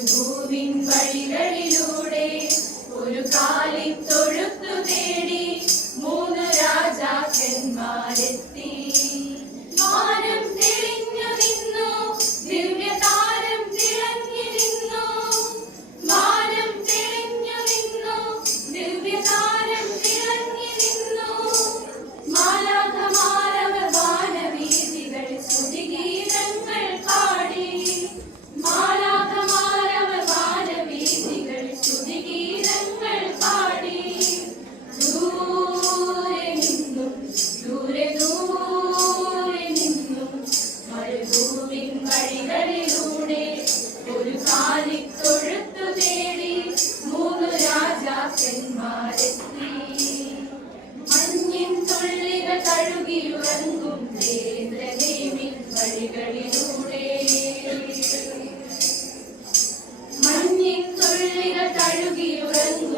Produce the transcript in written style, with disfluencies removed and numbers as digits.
മരുഭൂവിൻ വഴികളിലൂടെ ഒരു കാലിത്തൊഴുത്തു തേടി മൂന്ന് രാജാക്കന്മാരെത്തി. വാനം തെളിഞ്ഞു നിന്നു, ദിവ്യതാരം തിളങ്ങി നിന്നു. വാനം തെളിഞ്ഞു നിന്നു, ദിവ്യതാരം തിളങ്ങി നിന്നു. മാലാഖമാരവർ വാനവീഥികളിൽ സ്തുതിഗീതങ്ങൾ പാടി. മാലാഖമാരവർ വാനവീഥികളിൽ സ്തുതിഗീതങ്ങൾ പാടി. ദൂരെ നിന്നും ദൂരെ ദൂരെ നിന്നും മരുഭൂവിൻ വഴികളിലൂടെ ഒരു കാലിത്തൊഴുത്തു തേടി മൂന്ന് രാജാക്കന്മാരെത്തി. മഞ്ഞിൻ തുള്ളികൾ തഴുകിയുറങ്ങും ദേവദേവിൻ വഴികളിലൂടെ. മഞ്ഞിൻ തുള്ളികൾ തഴുകിയുറങ്ങും